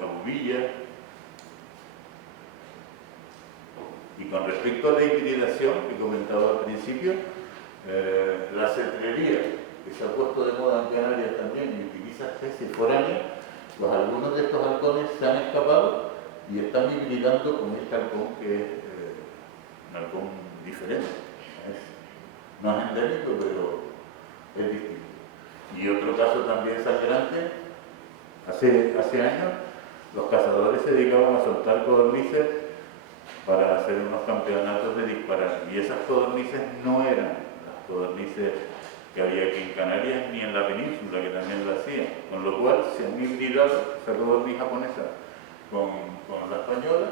abubillas. Y con respecto a la hibridación que comentaba al principio, la cetrería, que se ha puesto de moda en Canarias también y utiliza especies foráneas, pues algunos de estos halcones se han escapado y están hibridando con este halcón que es un halcón diferente. No es endémico, pero es distinto. Y otro caso también sangrante, hace años los cazadores se dedicaban a soltar codornices para hacer unos campeonatos de disparar. Y esas codornices no eran las codornices que había aquí en Canarias ni en la península, que también lo hacían. Con lo cual se han hibridado esa codorniz japonesa con la española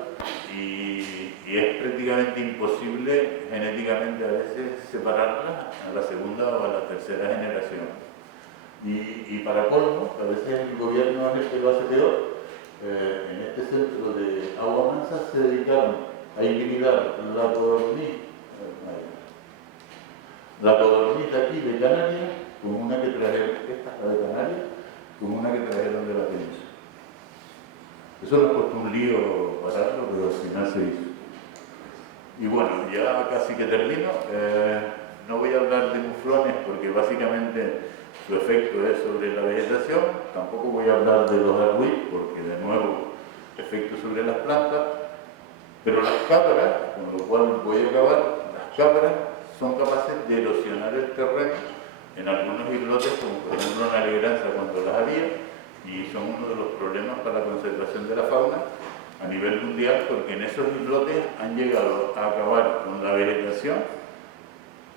y es prácticamente imposible genéticamente a veces separarlas a la segunda o a la tercera generación. Y para colmo, a veces el gobierno es el que lo hace peor. En este centro de Agua Mansa se dedicaron a hibridar la codorniz de aquí de Canarias con una que trajeron, esta es la de Canarias, con una que trajeron de la península. Eso nos costó un lío pararlo, pero al final se hizo. Y bueno, ya casi que termino. No voy a hablar de muflones porque básicamente su efecto es sobre la vegetación. Tampoco voy a hablar de los arbuis porque de nuevo efecto sobre las plantas. Pero las cabras, con lo cual voy a acabar, las cabras son capaces de erosionar el terreno en algunos islotes, como por ejemplo en Alegranza cuando las había, y son uno de los problemas para la conservación de la fauna a nivel mundial, porque en esos islotes han llegado a acabar con la vegetación,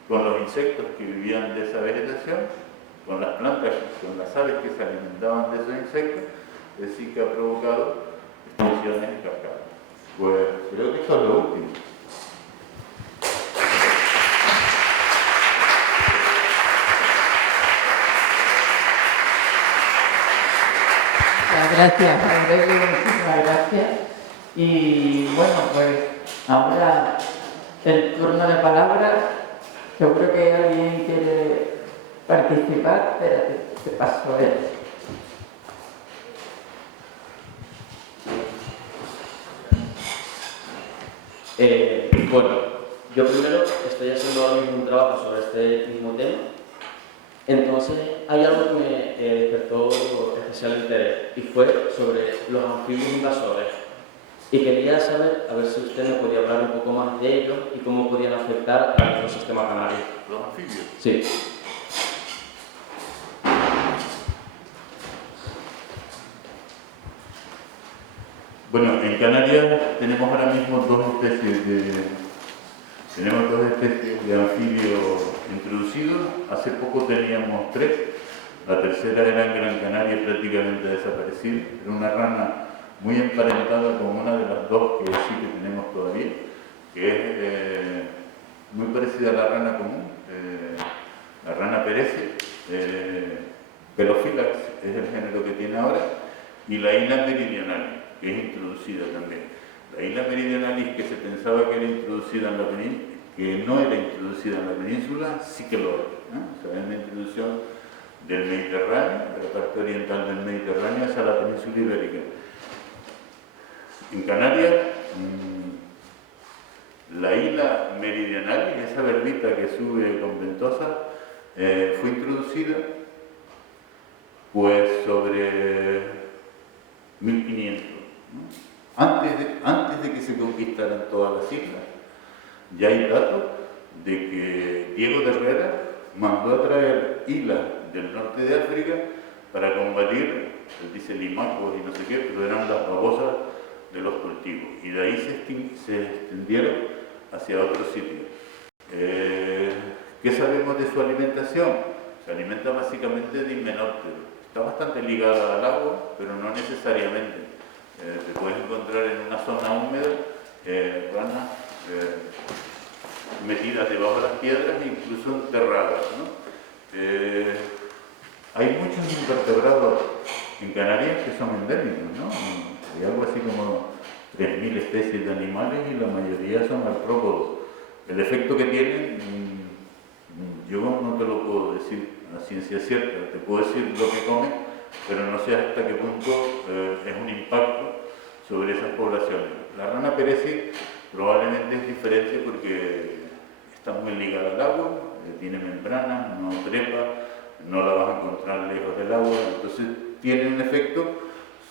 con los insectos que vivían de esa vegetación, con las plantas, con las aves que se alimentaban de esos insectos, es decir, que ha provocado extinciones en cascada. Pues creo que eso es lo último. Gracias, Aurelio, muchísimas gracias. Y bueno, pues ahora el turno de palabras. Seguro que alguien quiere participar. Espérate, te paso él. Bueno, yo primero estoy haciendo ahora mismo un trabajo sobre este mismo tema. Entonces hay algo que me despertó especial interés y fue sobre los anfibios invasores. Y quería saber, a ver si usted me podía hablar un poco más de ellos y cómo podían afectar al ecosistema canario. ¿Los anfibios? Sí. Bueno, en Canarias tenemos ahora mismo dos especies de anfibios introducidos. Hace poco teníamos 3. La tercera era en Gran Canaria, prácticamente desaparecida. Era una rana muy emparentada con una de las dos que sí que tenemos todavía, que es muy parecida a la rana común, la rana perece. Pelophylax es el género que tiene ahora, y la Hyla meridionalis, que es introducida también. La Hyla meridionalis, que se pensaba que era introducida en la península, que no era introducida en la península, sí que lo es. O sea, es una introducción del Mediterráneo, de la parte oriental del Mediterráneo hacia la península ibérica. En Canarias, la Hyla meridionalis, esa verdita que sube con ventosa, fue introducida pues sobre 1500, ¿no? Antes de que se conquistaran todas las islas. Ya hay datos de que Diego de Herrera mandó a traer hilas del norte de África para combatir, él dice limacos y no sé qué, pero eran las babosas de los cultivos, y de ahí se extendieron hacia otros sitios. ¿Qué sabemos de su alimentación? Se alimenta básicamente de himenópteros. Está bastante ligada al agua, pero no necesariamente. Se puede encontrar en una zona húmeda ranas metidas debajo de las piedras e incluso enterradas, ¿no? Hay muchos invertebrados en Canarias que son endémicos, ¿no? Hay algo así como 3.000 especies de animales y la mayoría son artrópodos. El efecto que tienen, yo no te lo puedo decir a ciencia cierta, te puedo decir lo que comen, pero no sé hasta qué punto es un impacto sobre esas poblaciones. La rana perece probablemente es diferente porque está muy ligada al agua, tiene membranas, no trepa, no la vas a encontrar lejos del agua, entonces tiene un efecto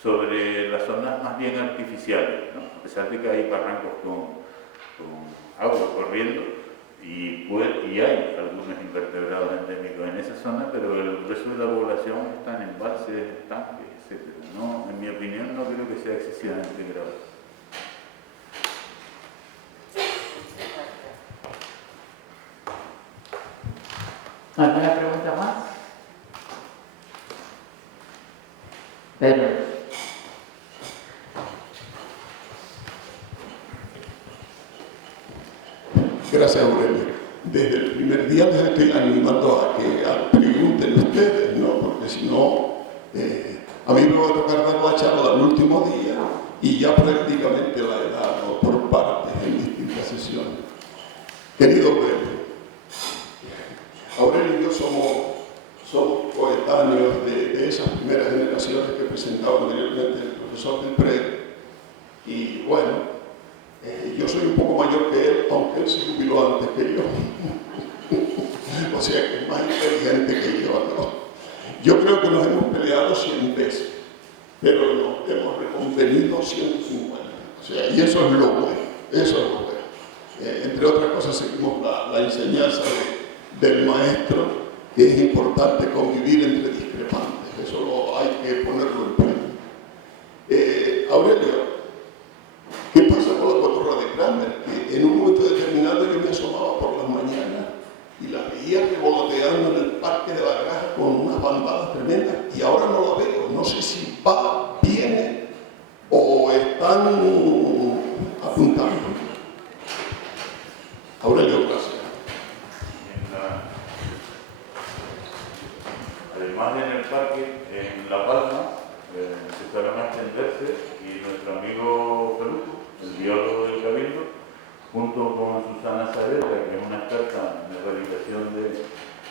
sobre las zonas más bien artificiales, ¿no? A pesar de que hay barrancos con agua corriendo y hay algunos invertebrados endémicos en esa zona, pero el resto de la población está en embalses, estanques, etc. No, en mi opinión no creo que sea excesivamente grave. ¿Alguna pregunta más? Pero... Gracias, Aurelio. Desde el primer día les estoy animando a que pregunten ustedes, ¿no? Porque si no, a mí me va a tocar dar la charla el último día y ya prácticamente la he dado por partes en distintas sesiones. Querido Aurelio y yo somos coetáneos de esas primeras generaciones que presentaba anteriormente el profesor del PRE. Y bueno, yo soy un poco mayor que él, aunque él se jubiló antes que yo. O sea que es más inteligente que yo, ¿no? Yo creo que nos hemos peleado 100 veces, pero nos hemos reconvenido 150. O sea, y eso es lo bueno, eso es lo bueno. Entre otras cosas, seguimos la enseñanza del maestro, que es importante convivir entre discrepantes. Eso hay que ponerlo en práctica. Aurelio, ¿qué pasa con la cotorra de Kramer? Que en un momento determinado yo me asomaba por las mañanas y la veía revoloteando en el parque de la Granja con unas bandadas tremendas y ahora no la veo. No sé si va, viene o están apuntando. Aurelio, gracias. Además en el parque, en La Palma, empezaron a extenderse y nuestro amigo Peluco, el biólogo del Cabildo, junto con Susana Saavedra, que es una experta en la erradicación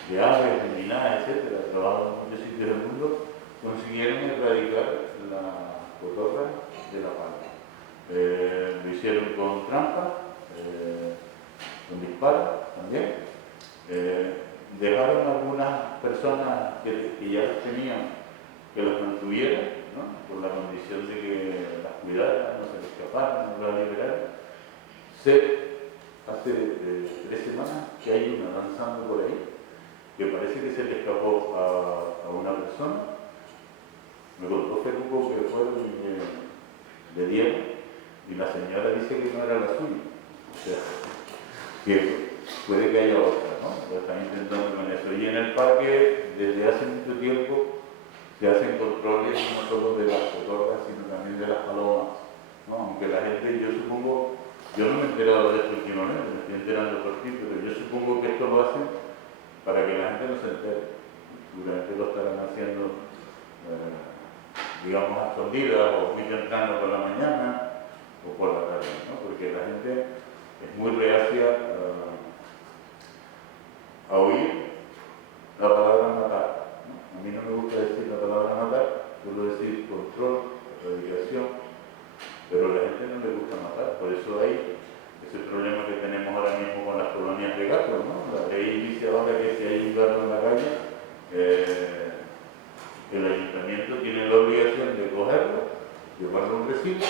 de aves, de minadas, etc., trabajado en muchos sitios del mundo, consiguieron erradicar la cotorra de La Palma. Lo hicieron con trampa, con disparos también. Dejaron algunas personas que ya las tenían que las mantuvieran, ¿no? Por la condición de que las cuidaran, no se les escaparan, no las liberaran. Hace 3 semanas que hay una danzando por ahí, que parece que se le escapó a una persona. Me contó Feluco que fue de Diego y la señora dice que no era la suya. O sea, que puede que haya otra, ¿no? Lo están intentando con eso. Y en el parque, desde hace mucho tiempo, se hacen controles no solo de las cotorras, sino también de las palomas, ¿no? Aunque la gente, yo supongo, yo no me he enterado de esto últimamente, me estoy enterando por ti, pero yo supongo que esto lo hacen para que la gente no se entere. Seguramente lo estarán haciendo, digamos, a escondidas o muy temprano por la mañana o por la tarde, ¿no? Porque la gente es muy reacia a oír la palabra matar, ¿no? A mí no me gusta decir la palabra matar, suelo decir control, erradicación, pero a la gente no le gusta matar. Por eso hay ese problema que tenemos ahora mismo con las colonias de gatos, ¿no? La ley dice ahora que si hay un gato en la calle, el ayuntamiento tiene la obligación de cogerlo, llevarlo a un recinto,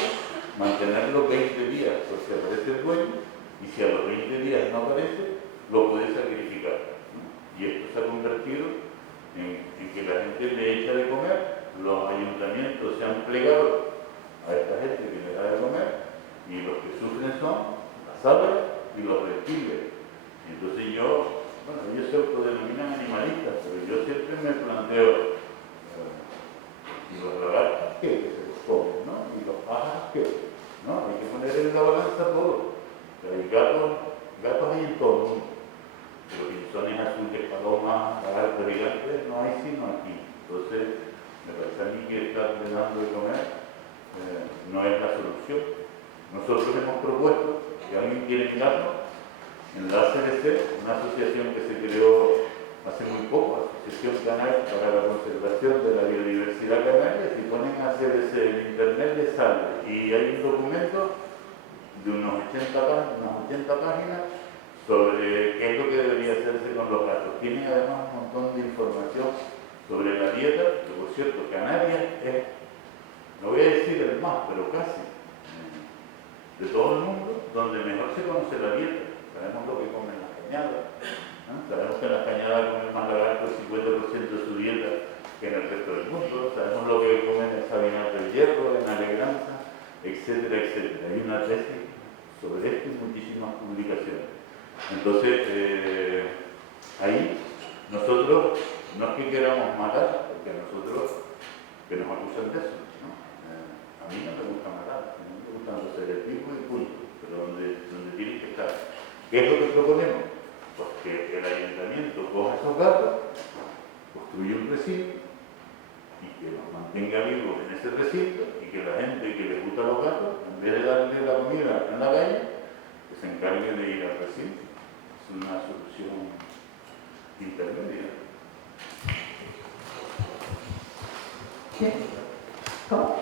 mantenerlo 20 días por si aparece el dueño, y si a los 20 días no aparece, lo puede sacrificar, ¿no? Y esto se ha convertido en que la gente le echa de comer, los ayuntamientos se han plegado a esta gente que le da de comer, y los que sufren son las aves y los reptiles. Entonces ellos se autodenominan animalistas, pero yo siempre me planteo, y los lagartos, ¿qué? Que se los comen, ¿no? Y los pájaros. no hay sino aquí. Entonces, me parece a mí que estar dando de comer no es la solución. Nosotros hemos propuesto, si alguien quiere mirarlo, en la ACDC, una asociación que se creó hace muy poco, Asociación Canaria para la Conservación de la Biodiversidad Canaria, si ponen ACDC en internet les sale, y hay un documento de unos 80 páginas sobre qué es lo que debería hacerse con los gatos. Tienen además un montón de información sobre la dieta, que por cierto, Canarias es, no voy a decir el más, pero casi, de todo el mundo, donde mejor se conoce la dieta. Sabemos lo que comen las cañadas, ¿no? Sabemos que las cañadas comen más lagarto el 50% de su dieta que en el resto del mundo, sabemos lo que comen en Sabinato del Hierro, en Alegranza, etcétera, etcétera. Hay una tesis sobre esto y muchísimas publicaciones. Entonces, ahí nosotros no es que queramos matar, porque a nosotros que nos acusan de eso, ¿no? A mí no me gusta matar, a mí me gustan los seres vivos y punto, pero donde tienen que estar. ¿Qué es lo que proponemos? Pues que el ayuntamiento coja esos gatos, construya un recinto y que los mantenga vivos en ese recinto y que la gente que les gusta los gatos, en vez de darle la comida en la calle, que se encargue de ir al recinto. Es una solución intermedia. ¿Sí? ¿Cómo?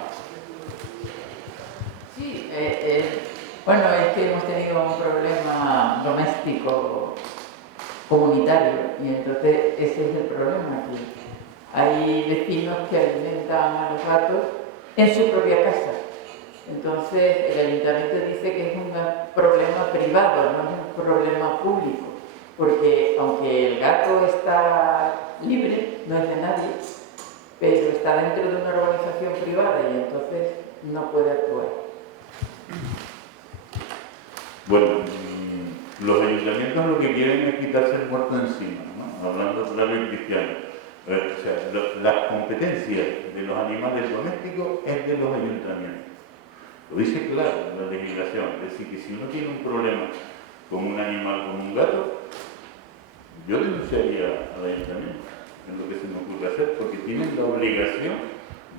Sí, bueno, es que hemos tenido un problema doméstico comunitario y entonces ese es el problema aquí. Hay vecinos que alimentan a los gatos en su propia casa. Entonces el ayuntamiento dice que es un problema privado, no es un problema público, porque aunque el gato está libre, no es de nadie, pero está dentro de una organización privada y entonces no puede actuar. Bueno, los ayuntamientos lo que quieren es quitarse el muerto encima, ¿no? Hablando claro y cristiano. O sea, las competencias de los animales domésticos es de los ayuntamientos. Lo dice claro la legislación. Es decir, que si uno tiene un problema con un animal, con un gato, yo denunciaría al ayuntamiento. Es lo que se me ocurre hacer, porque tienen la obligación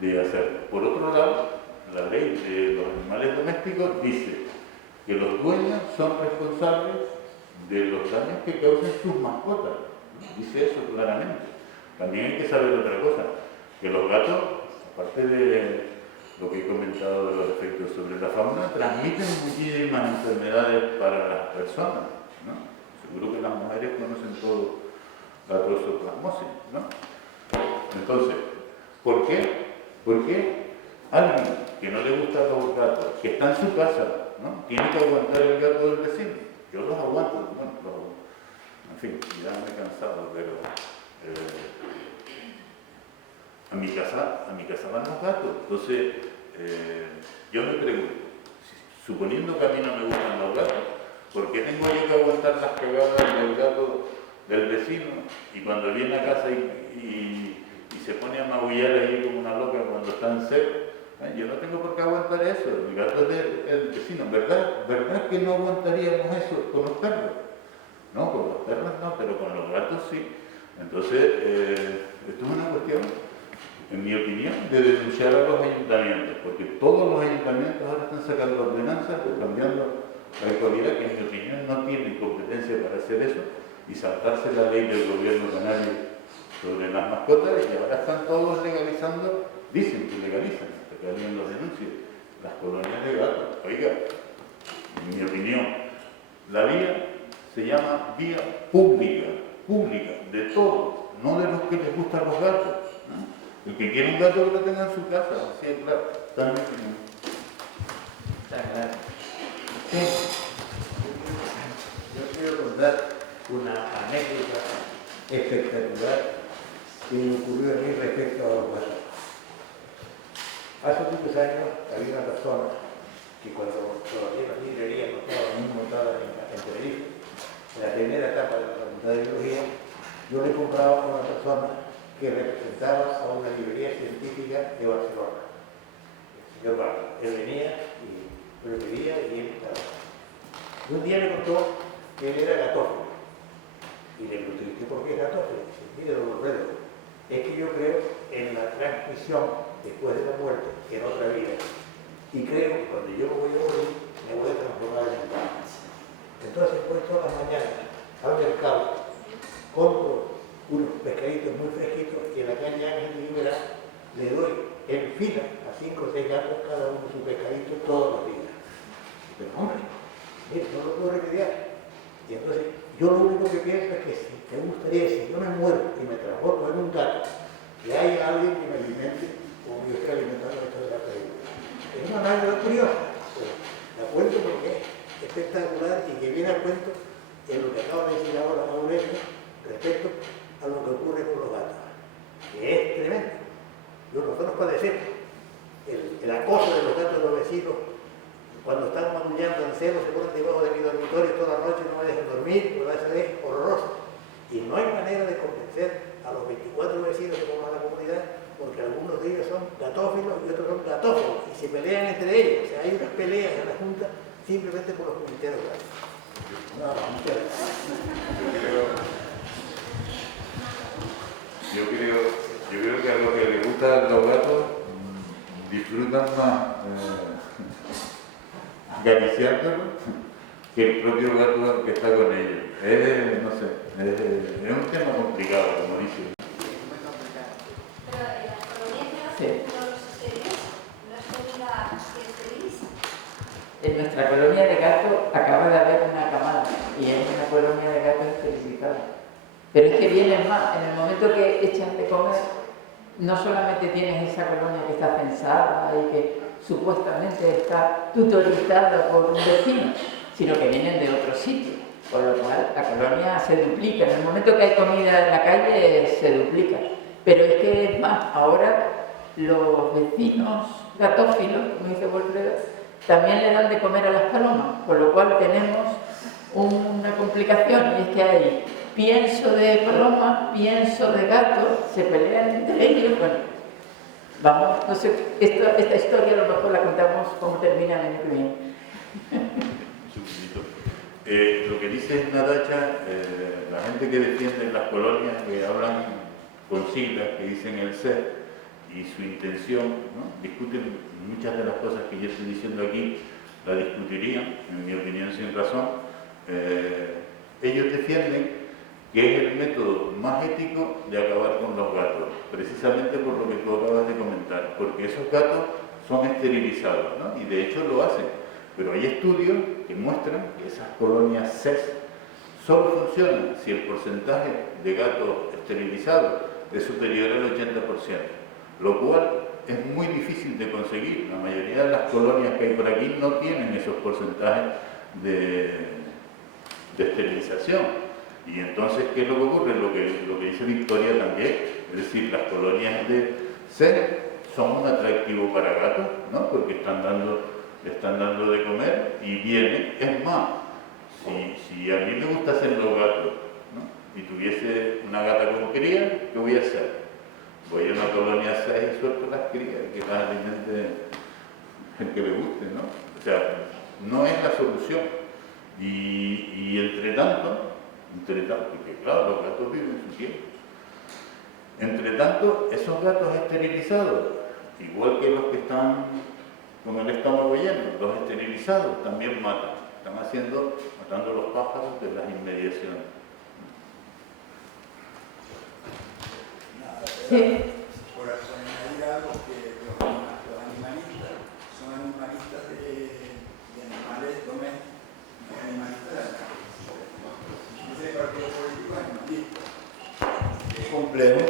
de hacerlo. Por otro lado, la ley de los animales domésticos dice que los dueños son responsables de los daños que causen sus mascotas. Dice eso claramente. También hay que saber otra cosa, que los gatos, aparte de lo que he comentado de los efectos sobre la fauna, transmiten muchísimas enfermedades para las personas, ¿no? Seguro que las mujeres conocen todo la toxoplasmosis, ¿no? Entonces, ¿por qué? Porque alguien que no le gustan los gatos, que está en su casa, ¿no? Tiene que aguantar el gato del vecino. Yo los aguanto, bueno, en fin, ya me he cansado, pero a mi casa van los gatos. Entonces, yo me pregunto, suponiendo que a mí no me gustan los gatos, ¿por qué tengo yo que aguantar las cagadas del gato del vecino? Y cuando viene a casa y se pone a maullar ahí como una loca cuando está en seco, yo no tengo por qué aguantar eso. El gato es del vecino. ¿Verdad que no aguantaríamos eso con los perros? No, con los perros no, pero con los gatos sí. Entonces, esto es una cuestión, en mi opinión, de denunciar a los ayuntamientos, porque todos los ayuntamientos ahora están sacando ordenanzas o cambiando la actualidad, que en mi opinión no tienen competencia para hacer eso, y saltarse la ley del gobierno canario sobre las mascotas, y ahora están todos legalizando, dicen que legalizan, hasta que alguien los denuncie, las colonias de gatos. Oiga, en mi opinión, la vía se llama vía pública, de todos, no de los que les gustan los gatos, ¿no? El que quiere un gato que lo tenga en su casa, así es claro, está en mi opinión. Está claro. Sí. Yo quiero contar una anécdota espectacular que me ocurrió a mí respecto a los gatos. Hace muchos años había una persona que cuando todavía las librerías no estaban muy montadas en Tenerife, en la primera etapa de la Facultad de Biología, yo le compraba a una persona que representaba a una librería científica de Barcelona. El señor Barra. Él venía y lo pedía y él estaba. Y un día le contó que él era gatófilo. Y le pregunté, ¿por qué es gatófilo? Dice, mire, don Alfredo, dimensión después de la muerte en otra vida. Y creo que cuando yo me voy a morir, me voy a transformar en un gato. Entonces voy todas las mañanas al mercado, compro unos pescaditos muy fresquitos y en la calle Ángel de Rivera le doy en fila a 5 o 6 gatos cada uno su pescadito todos los días. Pero hombre, mire, no lo puedo remediar. Y entonces yo lo único que pienso es que si me gustaría, si yo me muero y me transformo en un gato, que haya alguien que me alimente como yo estoy alimentando esto de la película. Es una anécdota curiosa, pero la cuento porque es espectacular y que viene al cuento en lo que acaba de decir ahora Aurelio respecto a lo que ocurre con los gatos, que es tremendo. Nosotros padecemos el acoso de los gatos de los vecinos. Cuando están mamullando en celo, se ponen debajo de mi dormitorio toda la noche y no me dejan dormir, pero eso es horroroso. Y no hay manera de convencer a los 24 vecinos que forman la comunidad, porque algunos de ellos son gatófilos y otros son gatófobos, y se pelean entre ellos. O sea, hay unas peleas en la Junta simplemente por los comités de gatos. No, muchas gracias. Yo creo que a los que les gustan los gatos disfrutan más acariciándolo que el propio gato que está con ellos. No sé, es un tema complicado, como dicen. Muy complicado. Pero en las colonias Sí. no los esterilizan, no es comida que esteriliza. En nuestra colonia de gatos acaba de haber una camada y es una colonia de gatos esterilizada. Pero es que vienen más, en el momento que echan de comer, no solamente tienes esa colonia que está censada y que supuestamente está tutorizada por un vecino, sino que vienen de otro sitio, por lo cual la colonia se duplica. En el momento que hay comida en la calle se duplica. Pero es que es más, ahora los vecinos gatófilos, como dice Volfredo, también le dan de comer a las palomas, por lo cual tenemos una complicación, y es que hay pienso de paloma, pienso de gato, se pelean entre ellos. Bueno, vamos, no sé, esta historia a lo mejor la contamos cómo termina el año que viene. Lo que dice Natacha, la gente que defiende las colonias, que hablan con siglas, que dicen el ser, y su intención, ¿no? Discuten muchas de las cosas que yo estoy diciendo aquí, la discutirían, en mi opinión, sin razón. Ellos defienden que es el método más ético de acabar con los gatos, precisamente por lo que tú acabas de comentar, porque esos gatos son esterilizados, ¿no? Y de hecho lo hacen, pero hay estudios que muestran que esas colonias CES solo funcionan si el porcentaje de gatos esterilizados es superior al 80%, lo cual es muy difícil de conseguir. La mayoría de las colonias que hay por aquí no tienen esos porcentajes de esterilización. Y entonces, ¿qué es lo que ocurre? Lo que dice Victoria también, es decir, las colonias de CES son un atractivo para gatos, ¿no? Porque están dando de comer y vienen. Es más, si a mí me gustasen los gatos, ¿no? Y tuviese una gata con cría, ¿qué voy a hacer? Voy a una colonia 6 y suelto las crías, que las alimente el que le guste, ¿no? O sea, no es la solución. Y entre tanto, porque claro, los gatos viven su tiempo. Entre tanto, esos gatos esterilizados, igual que los que están con el estómago lleno, los esterilizados también matan. Están matando los pájaros de las inmediaciones. Sí. Por añadir algo que los animalistas son animalistas de animales domésticos, no animalistas de la calle. Ese partido político es animalista. Es complejo.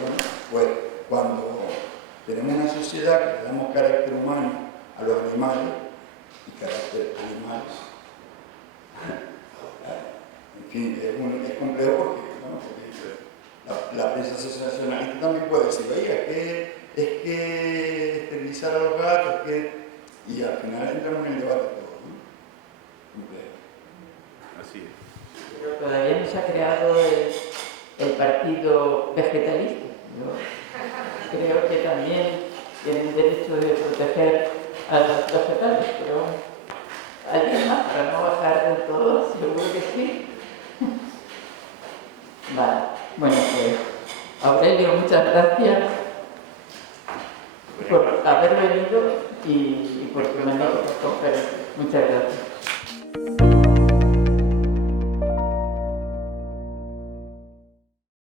Bueno, pues cuando tenemos una sociedad que le damos carácter humano a los animales y carácter animal, en fin, es complejo porque, bueno, la prensa sensacionalista también puede decir, oiga, es que esterilizar a los gatos, y al final entramos en el debate todo, ¿no? Complejo. Así es. Pero todavía no se ha creado el partido vegetalista. Yo creo que también tienen derecho de proteger a los vegetales, pero alguien más para no bajar del todo, seguro que sí. Vale, bueno, pues Aurelio, muchas gracias. por haber venido y por tu conferencia. Muchas gracias.